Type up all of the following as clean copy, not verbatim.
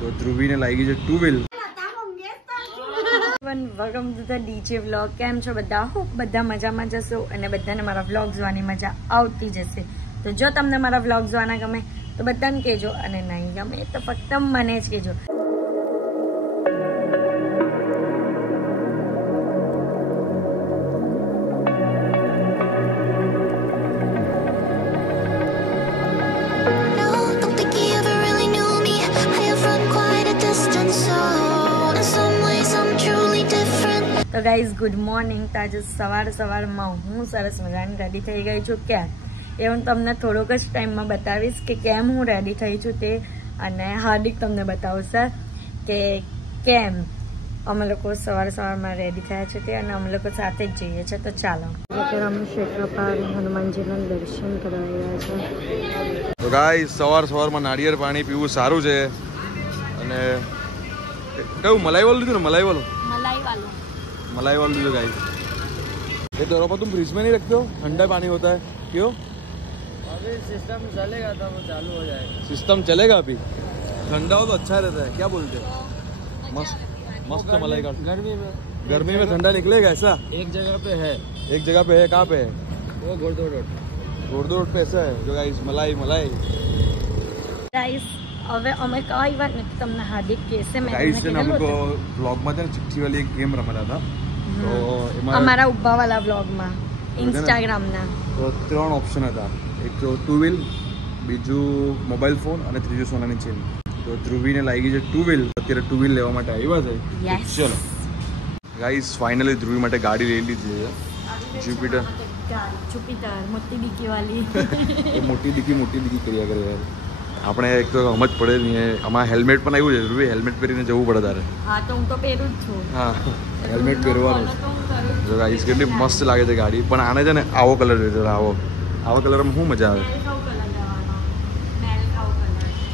તો ધ્રુવીને લાગી છે 2 wheel. Welcome to the DJ vlog. કેમ છો બધા? હોપ બધા મજામાં જશો અને બધાને મારા વ્લોગ જોવાની મજા આવતી જશે. તો જો તમને મારા વ્લોગ જોવાના ગમે તો બધાને કહેજો, અને નહીં ગમે તો ફક્ત મને જ કહેજો. તો ગાઈઝ ગુડ મોર્નિંગ. તો આજે સવારમાં હું સરસ મજાની રેડી થઈ ગઈ છું. કેમ એ હું તમને થોડોક જ ટાઈમમાં બતાવીશ કે કેમ હું રેડી થઈ છું તે, અને હાર્દિક તમને બતાવશે કે કેમ અમે લોકો સવારમાં રેડી થયા છે તે, અને અમે લોકો સાથે જ જઈએ છીએ. તો ચાલો અત્યારે અમે શેખરપાર હનુમાનજીના દર્શન કરાવી રહ્યા છે. તો ગાઈઝ સવારમાં નાળિયેર પાણી પીવું સારું છે. અને કયું મલાઈ વાળું લીધું ને? મલાઈ વાળું लीजिए गाइस. ये दो रुपये तुम फ्रिज में नहीं रखते हो? ठंडा पानी होता है. क्यों? अभी सिस्टम चलेगा तो वो चालू हो जाएगा. सिस्टम चलेगा अभी. ठंडा हो तो अच्छा रहता है. क्या बोलते हो? मस्त मलाई का. गर्मी में ठंडा निकलेगा ऐसा? एक जगह पे है. एक जगह पे है. कहाँ पे है? वो घोड़दौड़ रोड पे ऐसा है जो गाइस. मलाई गाइस હવે અમે કઈ વાત નથી તમને હાર્દિક કહેશે. મેં ગાઈસ ને हमको व्लॉग में चिट्ठी वाली एक गेम रमा था. तो અમારા ઉભા વાળા વ્લોગમાં ઇન્સ્ટાગ્રામના તો 3 ઓપ્શન હતા. એક તો 2 વ્હીલ, બીજું મોબાઈલ ફોન, અને ત્રીજું સોનાની ચેન. તો ધ્રુવીને લાગી છે 2 વ્હીલ. અત્યારે 2 વ્હીલ લેવા માટે આવ્યા છે. ચલો ગાઈસ ફાઇનલી ધ્રુવી માટે ગાડી લઈ લીધી છે. જુપિટર મોટી ડીકી વાળી. એ મોટી ડીકી કર્યા કરે યાર. આપણે એક તો સમજ પડે નહીં. આમાં હેલ્મેટ પણ આવ્યું છે. ધ્રુવી હેલ્મેટ પહેરીને જવું પડે તારે. હા તો હું તો પહેરું જ છું. હા હેલ્મેટ પહેરવાનું. જો ગાઈસ કેટલી મસ્ત લાગે છે ગાડી. પણ આને છે ને આવો કલર લેજો. આવો કલરમાં શું મજા આવે?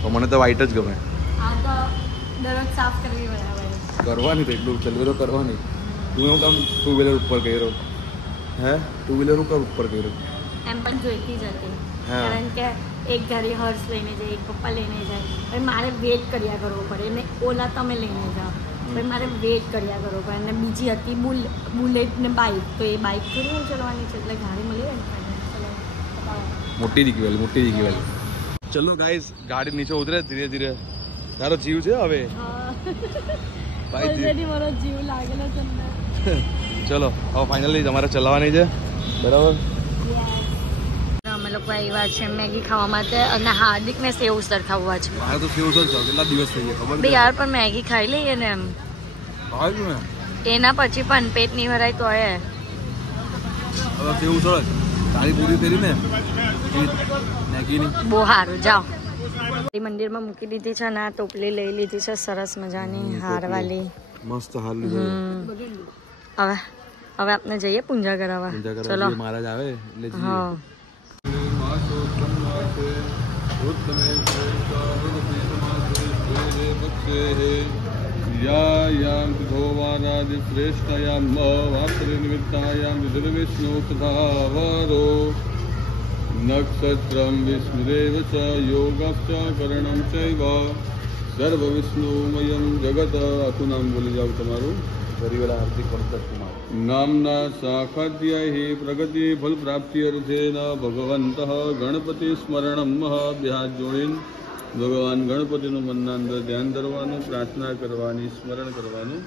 તો મને તો વ્હાઈટ જ ગમે. કરવાની તો એટલું ચલવેરો કરવાની. તું એવું કામ 2 વ્હીલર ઉપર કર્યો? હે 2 વ્હીલર ઉપર કર્યો? એમ પણ જોઈતી જ હતી. કારણ કે એક ઘરે હર્ષ લઈને જાય, એક પપ્પા લઈને જાય, હવે મારે વેટ કર્યા કરવો પડે. ને ઓલા તમે લઈને જાઓ, હવે મારે વેટ કર્યા કરવો પડે. અને બીજી હતી બુલેટ ને બાઇક. તો એ બાઇક થોડી હું ચલાવવાની છે, એટલે ગાડી મળી જાય ને. મોટી દીકી વાળી. ચલો ગાઈસ ગાડી નીચે ઉતરે ધીરે ધીરે. તારો જીવ છે હવે? ઓલરેડી મારો જીવ લાગેલો છે. ચલો હવે ફાઇનલી તમારે ચલાવવાની છે. બરાબર. અમે લોકો આવ્યા છે મેગી ખાવા માટે, અને હાર્દિક ને સેવ ઉસળ ખાવા છે. મારે તો સેવ ઉસળ ખાવ. કેટલા દિવસ થઈ ગયા ખબર બે યાર, પણ મેગી ખાઈ લઈએ ને એમ. એના પછી પણ પેટ નહીં ભરાય તો હવે સેવ ઉસળ જ તારી પૂરી કરી ને મેગીની. બહુ સારું. જાઓ મંદિરમાં મૂકી દીધી છે. ના ટોપલી લઈ લીધી છે સરસ મજાની હારવાલી. મસ્ત હાર લીધો. હવે આપણે જઈએ પૂજા કરાવવા. ચલો મહારાજ આવે એટલે હા. नक्षत्रं विष्णुदेव च योगश्च करणं चैव सर्व विष्णुमयं जगत. आखું નામ બોલી જાવ તમારું. ગરીવાલા હાર્દિક કુમાર. નામના સાખાધ્યાય પ્રગતિ ફલ પ્રાપ્તિ અર્થેન ભગવંત ગણપતિ સ્મરણમ મહાભ્યાસ જોડીને ભગવાન ગણપતિનું મનના અંદર ધ્યાન ધરવાનું, પ્રાર્થના કરવાની, સ્મરણ કરવાનું.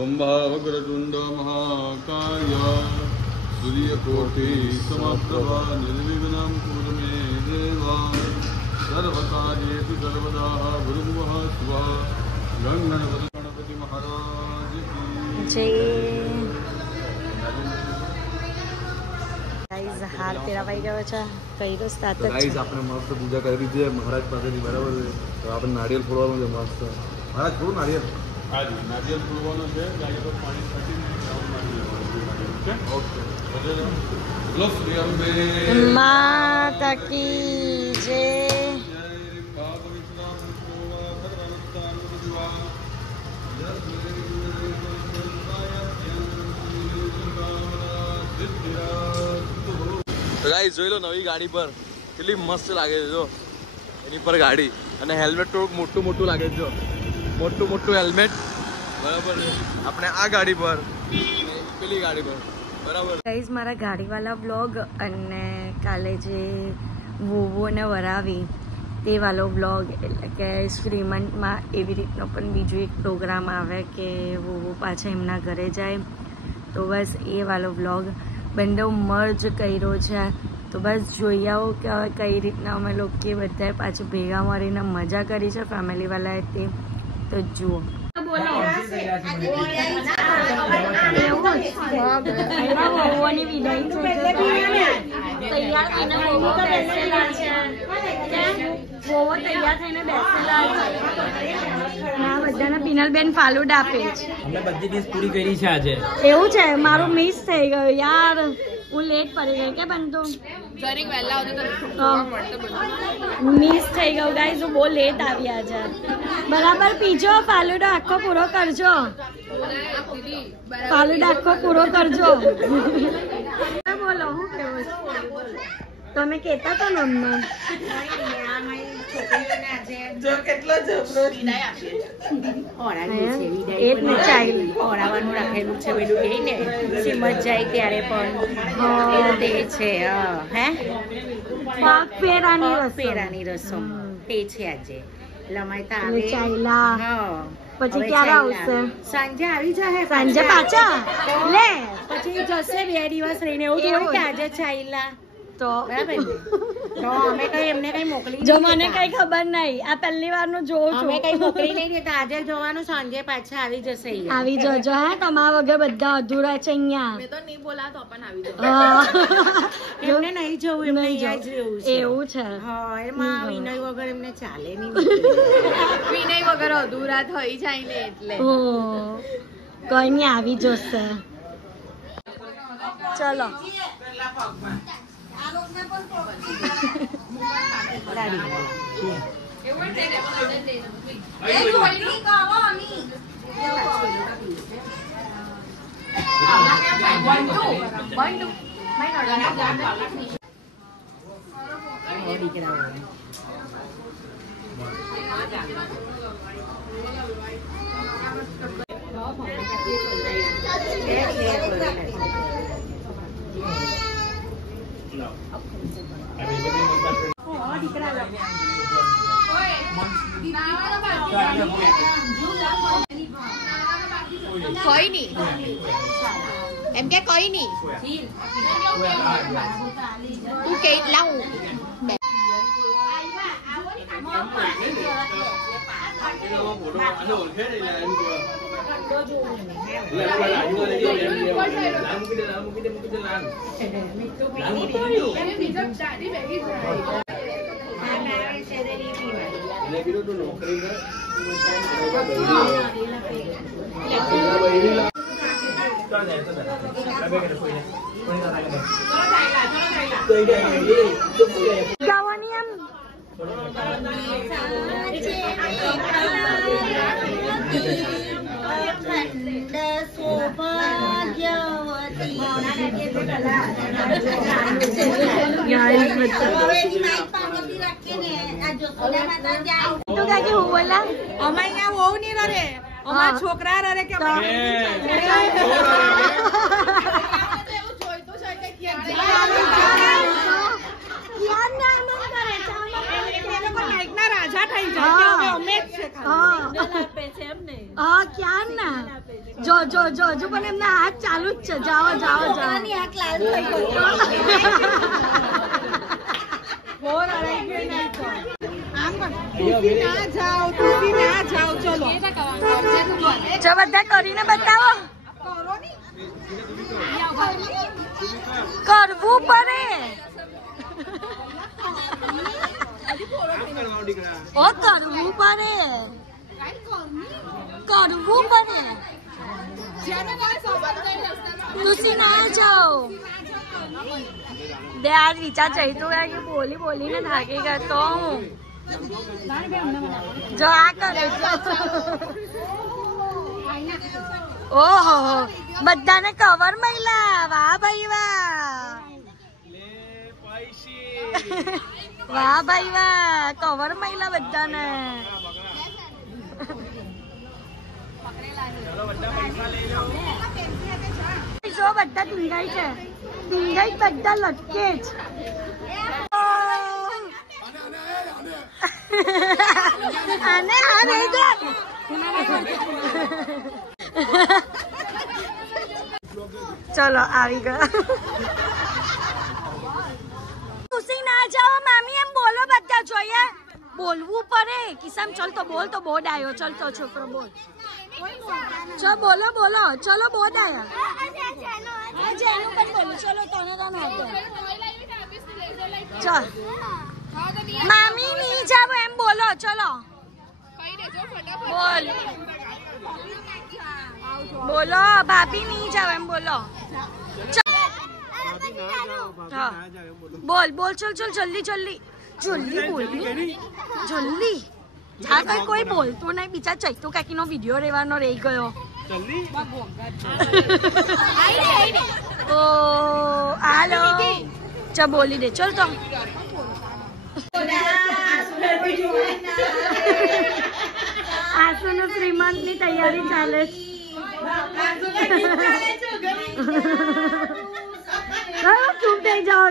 ઓમ વક્રતુંડ મહાકાય સૂર્યકોટિ સમપ્રભા નિર્વિઘ્नं કુરુ મે દેવા સર્વકાર્યેષુ સર્વદા ગુરુર્મઃ સ્વાહા. ગણપતિ મહારાજ હાર પહેરાવાઈ ગયો છે. કઈ સ્ટાર્ટ છે. ગાઈસ આપણે મસ્ત પૂજા કરી દીધી છે મહારાજ પાસેથી. બરાબર છે. તો આપણે નારિયેળ ફોડવાનું છે મસ્ત. મહારાજ થોડું નારિયેળ. હાજી નારિયેળ ફોડવાનું છે. ગાડી પર પાણી છાંટીને ઓકે. માતા કી જય. તો ગાઈસ જોઈ લો નવી ગાડી પર કેટલી મસ્ત લાગે છે. જો એની પર ગાડી, અને હેલ્મેટ થોડુંક મોટું લાગે છે. જો મોટું મોટું હેલ્મેટ બરાબર આપણે આ ગાડી પર પેલી ગાડી પર બરાબર. ગાઈઝ મારા ગાડીવાળા બ્લોગ અને કાલે જે વોવોને વરાવી તે વાળો બ્લોગ એટલે કે શ્રીમંતમાં એવી રીતનો પણ બીજો એક પ્રોગ્રામ આવે કે વોવો પાછા એમના ઘરે જાય તો બસ એ વાળો બ્લોગ બંને મર્જ કર્યો છે. તો બસ જોઈ આવો કે હવે કઈ રીતના અમે લોકો બધાએ પાછું ભેગા મળીને મજા કરી છે ફેમિલીવાળાએ તે તો જુઓ. વોવોની વિદાય તૈયાર થઈને વોવો બેસેલા છે. વોવો તૈયાર થઈને બેસેલા છે. ના બધાને પિનલબેન ફાલુડા આપે છે. અમે બધી ડિશ પૂરી કરી છે આજે. એવું છે મારું મિસ થઈ ગયું યાર. હું લેટ પડી ગઈ કે બનતું મિસ થઈ ગયું ગાઈઝ. હું બહુ લેટ આવ્યા છે. બરાબર પીજો ફાલુડો આખો પૂરો કરજો. ફાલુડો આખો પૂરો કરજો. બોલો હું કેવું તમે કેતા તો ને અમને ઓરાવાનું રાખેલું છે બધું એ ને સિમત જાય ત્યારે પણ તે છે હે પેરાની રસમ તે છે આજે લમાયતા આવે પછી ક્યારે આવશે? સાંજે આવી જાય. સાંજે પાછા લે પછી જશે 2 દિવસ રહીને. એવું થોડું કે આજે ચાઈલા તો બરાબર ને? તો અમે કઈ એમને કઈ મોકલી જો મને કઈ ખબર નહીં. આ પહેલી વાર નું જોઉં છું. અમે કઈ મોકલી નહીં દેતા. આજે જોવાનું સાંજે પાછા આવી જશે. આવી જજો હે. તમારા વગર બધા અધૂરા છે અહીંયા. મેં તો નહીં બોલા તો પણ આવી જશે. એમને નહીં જવું એમને અહીંયા જ રહેવું છે. એવું છે હા એમાં વિનય વગર એમને ચાલે નહીં. વિનય વગર અધૂરા થઈ જાય ને એટલે કઈ નહીં આવી જશે. ચલો કોઈ નહીં એમ કે કોઈ નહીં તું કે લાવું જવાની એમ તું કાકી હું બોલા અમે અહીંયા વહુ નહીં રરે અમારા છોકરા રરે કે રાજા થઈ જાય અમે જ હા ક્યાં ના જો જો જો હજુ પણ એમના હાથ ચાલુ જ છે. જાઓ જાઓ જાઓ. જો બધા કરીને બતાવો. કરવું પડે. ઓ કરવું પડે. કરવું પડે. તુસી ના જાઓ. બે આજ વિચાર ચહીતું ગયા કે બોલી બોલીને થાકી ગયા તો હું જો આ કરે ઓહો બધાને કવર મહિલા. વાહ ભાઈ વાહ. વાહ ભાઈ વાહ. કવર મહિલા બધાને. જો બધા ટીંગાઈ છે, ટીંગાઈ બધા લટકે જ. આને આ રહી ગયો. ચલો આવી ગયા. ખુશી ના જાઓ મામી એમ બોલો બધા જોઈએ. બોલવું પડે કિસમ. ચલ તો બોલ તો બહુ ડાયો. ચલ તો છોકરો બોલ. ચલો બોલો બોલો. ચલો બહુ ડાયા. જેનું પણ બોલું. ચલો તને તને હતો. ચલ મામી નહીં જાવ એમ બોલો. ચલો બોલ. બોલો ભાભી નહીં જાવ એમ બોલો. हाँ बोल बोल. चल चल जल्दी जल्दी जल्दी बोल जल्दी. આ કઈ કોઈ બોલતું નહીં. બીજા ચૈતો કાકી નો વિડીયો રહેવાનો રહી ગયો. ઓ હાલો ચા બોલી દે. ચલ તો આસુનું શ્રીમંત ની તૈયારી ચાલે છે. ચૂપ થઈ જાઓ.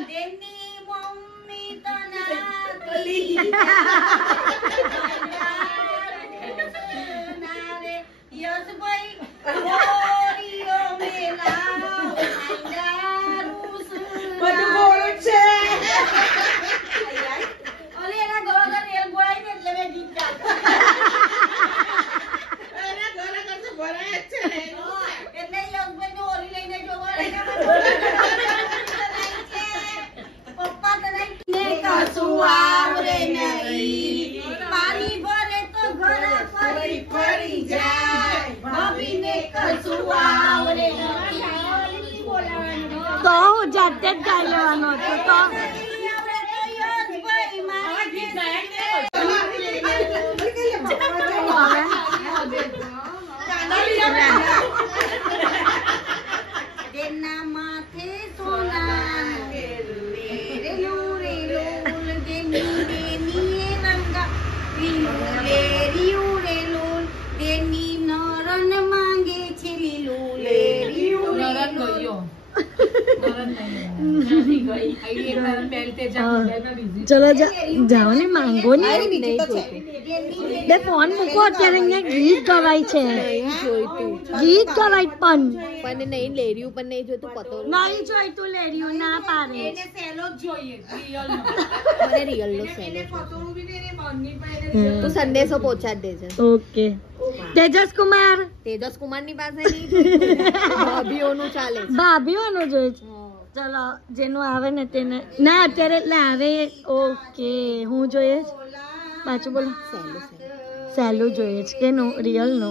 તો હું જાતે જ ગાઈ લેવાનો હતો. તો ચલો જાઓ ને માંગો ને. બે ફોન મૂકો. અત્યારે અહીંયા ગીત ગવાય છે. ગીત ગવાય પણ નહીં લેર્યું પણ નહીં જોતું. પતો નહીં જોઈતું લેર્યું ના પાડે. મને રિયલ નો સેલો. તું સંદેશો પહોંચાડ દેજે. ઓકે. તેજસ કુમાર ની પાસે નહીં. ભાભીઓનું ચાલે. ભાભીઓનું જોઈએ છે. ચલો જેનું આવે ને તેને ના અત્યારે એટલે આવે. ઓકે હું જોઈએ છે. પાછું બોલો. સહેલું જોઈએ છે કે નો રિયલ નો.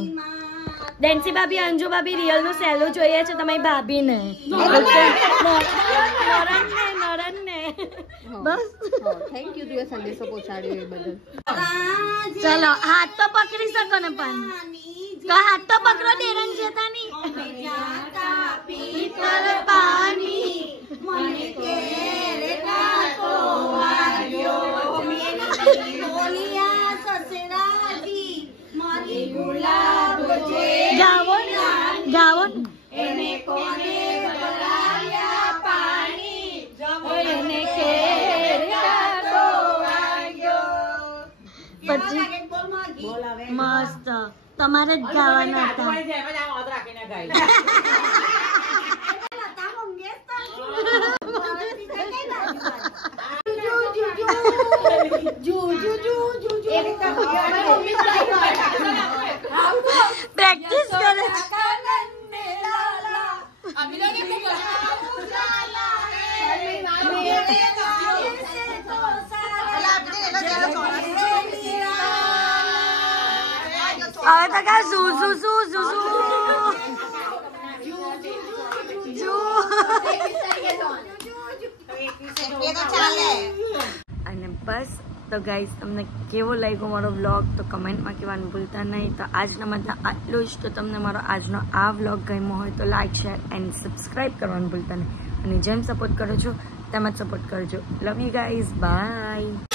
ડેન્સી ભાભી અંજુ ભાભી રિયલ નું સહેલું જોઈએ છે તમારી ભાભી ને. નરન ને બસ. Thank you. તું સંદેશો પહોંચાડ્યો એ બદલ. ચલો હાથ તો પકડી શકો ને પણ. તો હાથ તો પકડો દેરન જતા ની. પાણી મને કેરે કાકો વાગ્યો બોલિયા સસરાજી મારી ગુલાબ જે ગાવો ગાવો એને કોને બોલાયા પાણી એને કેરે કાકો વાગ્યો. પછી મસ્ત તમારે જ ગાવાના હતા. પ્રેક્ટિસ કરે હવે તો કા ઝુ ઝુ ઝુ ઝુ ઝુ અને બસ. તો ગાઈઝ તમને કેવો લાગ્યો મારો વ્લોગ તો કમેન્ટમાં કહેવાનું ભૂલતા નહીં. તો આજના માટે આટલું જ. તો તમને મારો આજનો આ વ્લોગ ગમ્યો હોય તો લાઇક શેર એન્ડ સબસ્ક્રાઈબ કરવાનું ભૂલતા નહીં. અને જેમ સપોર્ટ કરો છો તેમ જ સપોર્ટ કરજો. Love you guys. બાય.